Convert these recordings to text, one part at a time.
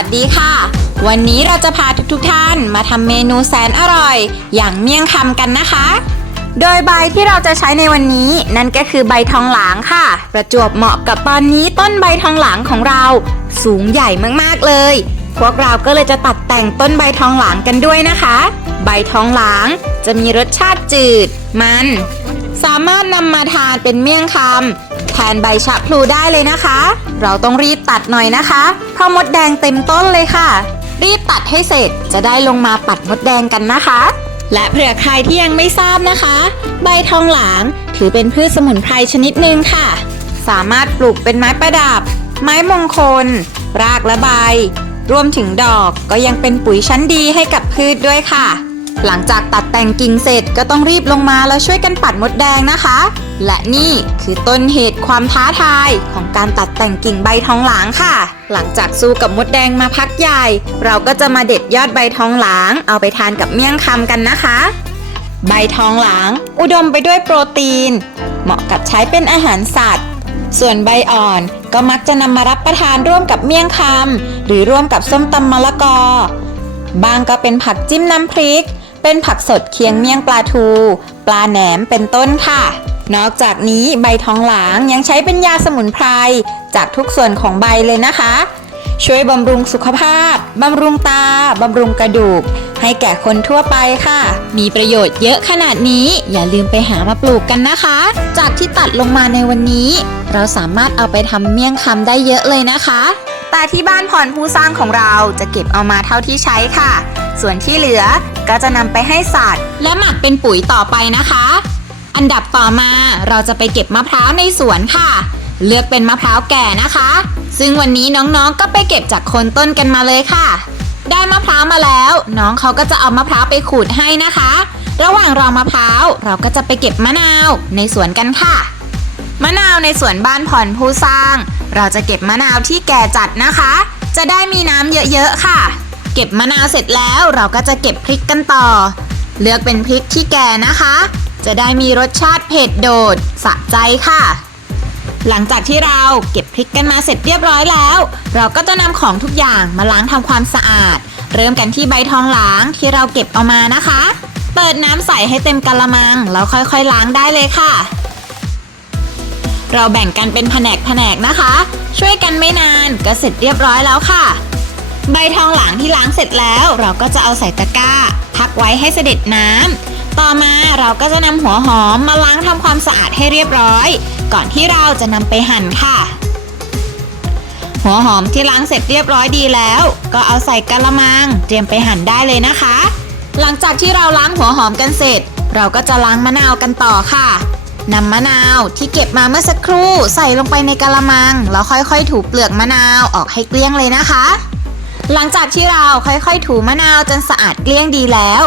วัสดีค่ะ วันนี้เราจะพาทุกๆท่านมาทำเมนูแสนอร่อย อย่างเมี่ยงคำกันนะคะ โดยใบที่เราจะใช้ในวันนี้นั่นก็คือใบทองหลางค่ะ ประจวบเหมาะกับตอนนี้ต้นใบทองหลางของเรา สูงใหญ่มากๆเลย พวกเราก็เลยจะตัดแต่งต้นใบทองหลางกันด้วยนะคะ ใบทองหลางจะมีรสชาติจืด มัน สามารถนำมาทานเป็นเมี่ยงคำ ทนใบชะพลูได้เลยนะคะ เราต้องรีบตัดหน่อยนะคะ เพราะมดแดงเต็มต้นเลยค่ะ รีบตัดให้เสร็จจะได้ลงมาปัดมดแดงกันนะคะ และเผื่อใครที่ยังไม่ทราบนะคะ ใบทองหลางถือเป็นพืชสมุนไพรชนิดหนึ่งค่ะ สามารถปลูกเป็นไม้ประดับ ไม้มงคล รากและใบ รวมถึงดอกก็ยังเป็นปุ๋ยชั้นดีให้กับพืชด้วยค่ะ หลังจากตัดแต่งกิ่งเสร็จก็ต้องรีบลงมาแล้วช่วยกันปัดมดแดงนะคะ และนี่คือต้นเหตุความท้าทายของการตัดแต่งกิ่งใบทองหลางค่ะ หลังจากสู้กับมดแดงมาพักใหญ่ เราก็จะมาเด็ดยอดใบทองหลาง เอาไปทานกับเมี่ยงคำกันนะคะ ใบทองหลาง อุดมไปด้วยโปรตีน เหมาะกับใช้เป็นอาหารสัตว์ ส่วนใบอ่อนก็มักจะนำมารับประทานร่วมกับเมี่ยงคำหรือร่วมกับส้มตำมะละกอบางก็เป็นผักจิ้มน้ำพริก เป็นผักสดเคียงเมี่ยงปลาทู ปลาแหนมเป็นต้นค่ะ นอกจากนี้ใบทองหลางยังใช้เป็นยาสมุนไพรจากทุกส่วนของใบเลยนะคะ ช่วยบำรุงสุขภาพ บำรุงตา บำรุงกระดูก ให้แก่คนทั่วไปค่ะ มีประโยชน์เยอะขนาดนี้ อย่าลืมไปหามาปลูกกันนะคะ จากที่ตัดลงมาในวันนี้ เราสามารถเอาไปทำเมี่ยงคำได้เยอะเลยนะคะแต่ที่บ้านผ่อนผู้สร้างของเราจะเก็บเอามาเท่าที่ใช้ค่ะ ส่วนที่เหลือ ก็จะนำไปให้สัตว์ และหมักเป็นปุ๋ยต่อไปนะคะ อันดับต่อมาเราจะไปเก็บมะพร้าวในสวนค่ะ เลือกเป็นมะพร้าวแก่นะคะ ซึ่งวันนี้น้องๆก็ไปเก็บจากคนต้นกันมาเลยค่ะ ได้มะพร้าวมาแล้ว น้องเขาก็จะเอามะพร้าวไปขูดให้นะคะ ระหว่างรอมะพร้าวเราก็จะไปเก็บมะนาวในสวนกันค่ะ มะนาวในสวนบ้านผ่อนผู้สร้าง เราจะเก็บมะนาวที่แก่จัดนะคะ จะได้มีน้ำเยอะๆค่ะ เก็บมะนาวเสร็จแล้วเราก็จะเก็บพริกกันต่อ เลือกเป็นพริกที่แก่นะคะ จะได้มีรสชาติเผ็ดโดดสะใจค่ะ หลังจากที่เราเก็บพริกกันมาเสร็จเรียบร้อยแล้ว เราก็จะนำของทุกอย่างมาล้างทำความสะอาด เริ่มกันที่ใบทองหลางที่เราเก็บเอามานะคะ เปิดน้ำใส่ให้เต็มกะละมังแล้วค่อยๆล้างได้เลยค่ะเราแบ่งกันเป็นแผนกแผนกนะคะ ช่วยกันไม่นานก็เสร็จเรียบร้อยแล้วค่ะ ใบทองหลางที่ล้างเสร็จแล้ว เราก็จะเอาใส่ตะกร้า พักไว้ให้เสด็จน้ำต่อมาเราก็จะนำหัวหอมมาล้างทำความสะอาดให้เรียบร้อย ก่อนที่เราจะนำไปหั่นค่ะ หัวหอมที่ล้างเสร็จเรียบร้อยดีแล้ว ก็เอาใส่กะละมัง เตรียมไปหั่นได้เลยนะคะ หลังจากที่เราล้างหัวหอมกันเสร็จ เราก็จะล้างมะนาวกันต่อค่ะนำมะนาวที่เก็บมาเมื่อสักครู่ใส่ลงไปในกะละมัง แล้วค่อยๆ ถูเปลือกมะนาวออกให้เกลี้ยงเลยนะคะ หลังจากที่เราค่อยๆ ถูมะนาวจนสะอาดเกลี้ยงดีแล้ว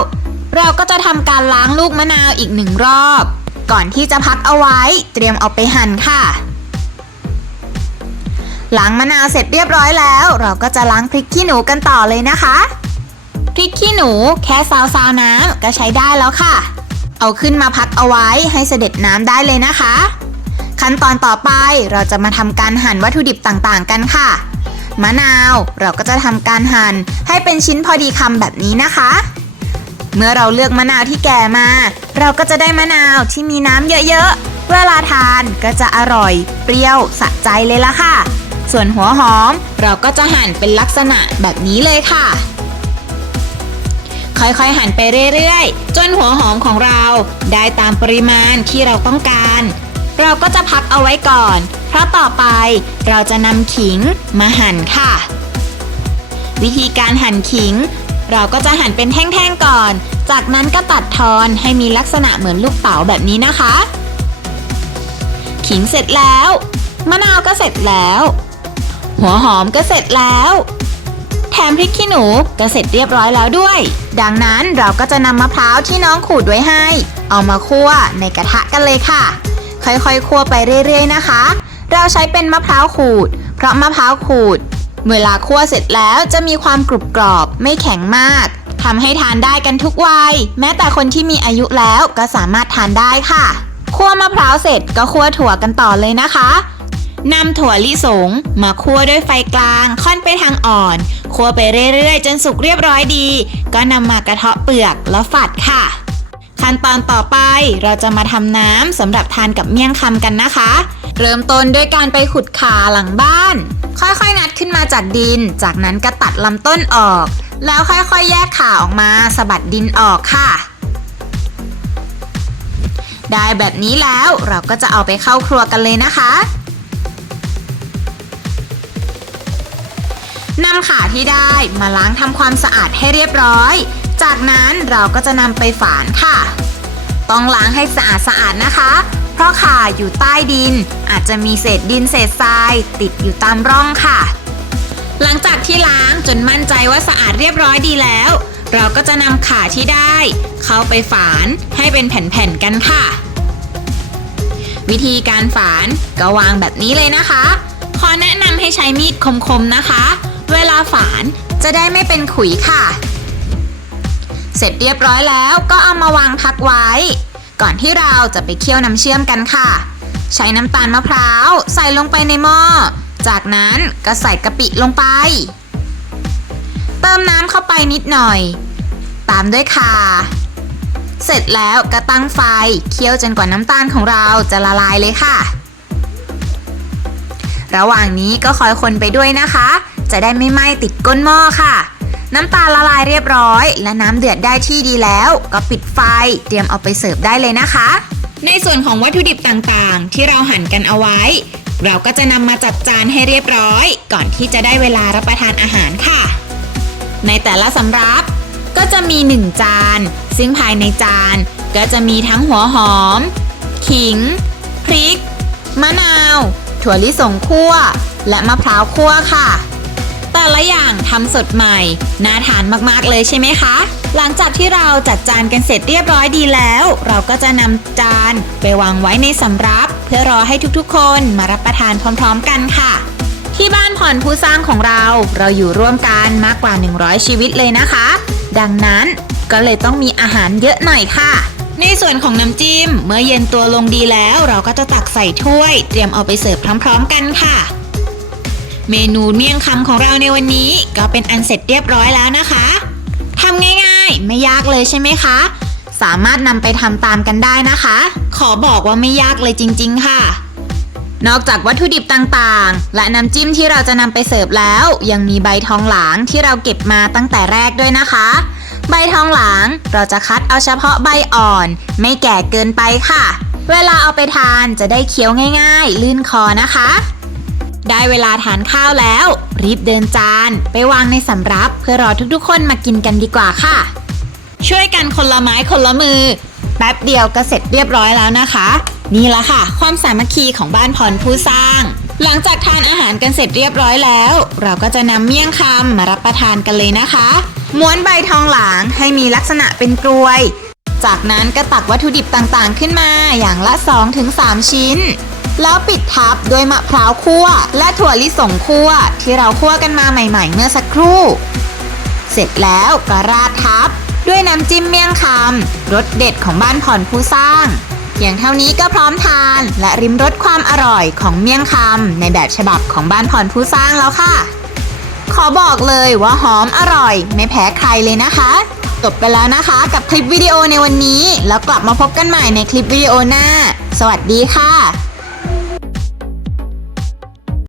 เราก็จะทำการล้างลูกมะนาวอีกหนึ่งรอบ ก่อนที่จะพักเอาไว้เตรียมเอาไปหั่นค่ะล้างมะนาวเสร็จเรียบร้อยแล้ว เราก็จะล้างพริกขี้หนูกันต่อเลยนะคะพริกขี้หนูแค่ซาวซาวๆน้ำก็ใช้ได้แล้วค่ะ เอาขึ้นมาพักเอาไว้ให้เสด็จน้ำได้เลยนะคะ ขั้นตอนต่อไปเราจะมาทำการหั่นวัตถุดิบต่างๆ กันค่ะ มะนาว เราก็จะทำการหั่นให้เป็นชิ้นพอดีคำแบบนี้นะคะ เมื่อเราเลือกมะนาวที่แก่มา เราก็จะได้มะนาวที่มีน้ำเยอะๆ เวลาทานก็จะอร่อย เปรี้ยวสะใจเลยละค่ะ ส่วนหัวหอมเราก็จะหั่นเป็นลักษณะแบบนี้เลยค่ะ ค่อยๆหั่นไปเรื่อยๆ จนหัวหอมของเราได้ตามปริมาณที่เราต้องการ เราก็จะพักเอาไว้ก่อน เพราะต่อไปเราจะนำขิงมาหั่นค่ะ วิธีการหั่นขิง เราก็จะหั่นเป็นแท่งๆก่อน จากนั้นก็ตัดทอนให้มีลักษณะเหมือนลูกเต๋าแบบนี้นะคะ ขิงเสร็จแล้ว มะนาวก็เสร็จแล้ว หัวหอมก็เสร็จแล้วแถมพริกขี้หนูก็เสร็จเรียบร้อยแล้วด้วย ดังนั้นเราก็จะนำมะพร้าวที่น้องขูดไว้ให้ เอามาคั่วในกระทะกันเลยค่ะ ค่อยๆ คั่วไปเรื่อยๆ นะคะ เราใช้เป็นมะพร้าวขูด เพราะมะพร้าวขูด เวลาคั่วเสร็จแล้วจะมีความกรุบกรอบไม่แข็งมากทำให้ทานได้กันทุกวัย แม้แต่คนที่มีอายุแล้วก็สามารถทานได้ค่ะคั่วมะพร้าวเสร็จก็คั่วถั่วกันต่อเลยนะคะนำถั่วลิสงมาคั่วด้วยไฟกลาง ค่อนไปทางอ่อน คั่วไปเรื่อยๆ จนสุกเรียบร้อยดี ก็นำมากระเทาะเปลือกแล้วฝัดค่ะ ขั้นตอนต่อไปเราจะมาทำน้ำสำหรับทานกับเมี่ยงคำกันนะคะ เริ่มต้นด้วยการไปขุดขาหลังบ้าน ค่อยๆงัดขึ้นมาจากดิน จากนั้นก็ตัดลำต้นออก แล้วค่อยๆแยกขาออกมาสะบัดดินออกค่ะ ได้แบบนี้แล้วเราก็จะเอาไปเข้าครัวกันเลยนะคะนำขาที่ได้มาล้างทำความสะอาดให้เรียบร้อย จากนั้นเราก็จะนำไปฝานค่ะ ต้องล้างให้สะอาดสะอาดนะคะ เพราะขาอยู่ใต้ดิน อาจจะมีเศษดินเศษทราย ติดอยู่ตามร่องค่ะ หลังจากที่ล้างจนมั่นใจว่าสะอาดเรียบร้อยดีแล้ว เราก็จะนำขาที่ได้ เข้าไปฝานให้เป็นแผ่นๆกันค่ะ วิธีการฝานก็วางแบบนี้เลยนะคะ ขอแนะนำให้ใช้มีดคมๆนะคะ เวลาฝานจะได้ไม่เป็นขุยค่ะ เสร็จเรียบร้อยแล้วก็เอามาวางพักไว้ ก่อนที่เราจะไปเคี่ยวน้ำเชื่อมกันค่ะ ใช้น้ำตาลมะพร้าวใส่ลงไปในหม้อ จากนั้นก็ใส่กะปิลงไป เติมน้ำเข้าไปนิดหน่อย ตามด้วยข่าเสร็จแล้วก็ตั้งไฟเคี่ยวจนกว่าน้ำตาลของเราจะละลายเลยค่ะ ระหว่างนี้ก็คอยคนไปด้วยนะคะ จะได้ไม่ไหม้ติดก้นหม้อค่ะ น้ำตาลละลายเรียบร้อย และน้ำเดือดได้ที่ดีแล้ว ก็ปิดไฟ เตรียมเอาไปเสิร์ฟได้เลยนะคะ ในส่วนของวัตถุดิบต่างๆ ที่เราหั่นกันเอาไว้ เราก็จะนำมาจัดจานให้เรียบร้อย ก่อนที่จะได้เวลารับประทานอาหารค่ะ ในแต่ละสำรับก็จะมี 1 จาน ซึ่งภายในจานก็จะมีทั้งหัวหอม ขิง พริก มะนาว ถั่วลิสงคั่ว และมะพร้าวคั่วค่ะ แต่ละอย่างทำสดใหม่ น่าทานมากๆเลยใช่ไหมคะ หลังจากที่เราจัดจานกันเสร็จเรียบร้อยดีแล้ว เราก็จะนำจานไปวางไว้ในสำรับ เพื่อรอให้ทุกๆ คนมารับประทานพร้อม ๆ กันค่ะ ที่บ้านผ่อนผู้สร้างของเรา เราอยู่ร่วมกันมากกว่า 100 ชีวิตเลยนะคะ ดังนั้นก็เลยต้องมีอาหารเยอะหน่อยค่ะในส่วนของน้ำจิ้ม เมื่อเย็นตัวลงดีแล้ว เราก็จะตักใส่ถ้วย เตรียมเอาไปเสิร์ฟพร้อม ๆ กันค่ะ เมนูเมี่ยงคำของเราในวันนี้ ก็เป็นอันเสร็จเรียบร้อยแล้วนะคะทำง่ายๆ ไม่ยากเลยใช่ไหมคะ สามารถนำไปทำตามกันได้นะคะ ขอบอกว่าไม่ยากเลยจริง ๆ ค่ะ นอกจากวัตถุดิบต่างๆ และน้ำจิ้มที่เราจะนำไปเสิร์ฟแล้ว ยังมีใบทองหลางที่เราเก็บมาตั้งแต่แรกด้วยนะคะ ใบทองหลางเราจะคัดเอาเฉพาะใบอ่อน ไม่แก่เกินไปค่ะ เวลาเอาไปทานจะได้เคี้ยวง่าย ๆ ลื่นคอนะคะ ได้เวลาทานข้าวแล้ว รีบเดินจาน ไปวางในสำรับเพื่อรอทุกๆ คนมากินกันดีกว่าค่ะ ช่วยกันคนละไม้คนละมือ แป๊บเดียวก็เสร็จเรียบร้อยแล้วนะคะ นี่ละค่ะ ความสามัคคีของบ้านพรผู้สร้าง หลังจากทานอาหารกันเสร็จเรียบร้อยแล้ว เราก็จะนำเมี่ยงคำมารับประทานกันเลยนะคะ ม้วนใบทองหลางให้มีลักษณะเป็นกรวย จากนั้นก็ตักวัตถุดิบต่างๆ ขึ้นมาอย่างละ 2-3 ชิ้น แล้วปิดทับด้วยมะพร้าวคั่ว และถั่วลิสงคั่ว ที่เราคั่วกันมาใหม่ๆ เมื่อสักครู่ เสร็จแล้วก็ราดทับ ด้วยน้ำจิ้มเมี่ยงคำรสเด็ดของบ้านผ่อนผู้สร้างเพียงเท่านี้ก็พร้อมทาน และริมรสความอร่อยของเมี่ยงคำในแบบฉบับของบ้านผ่อนผู้สร้างแล้วค่ะ ขอบอกเลยว่าหอมอร่อย ไม่แพ้ใครเลยนะคะจบไปแล้วนะคะกับคลิปวิดีโอในวันนี้ แล้วกลับมาพบกันใหม่ในคลิปวิดีโอหน้า สวัสดีค่ะ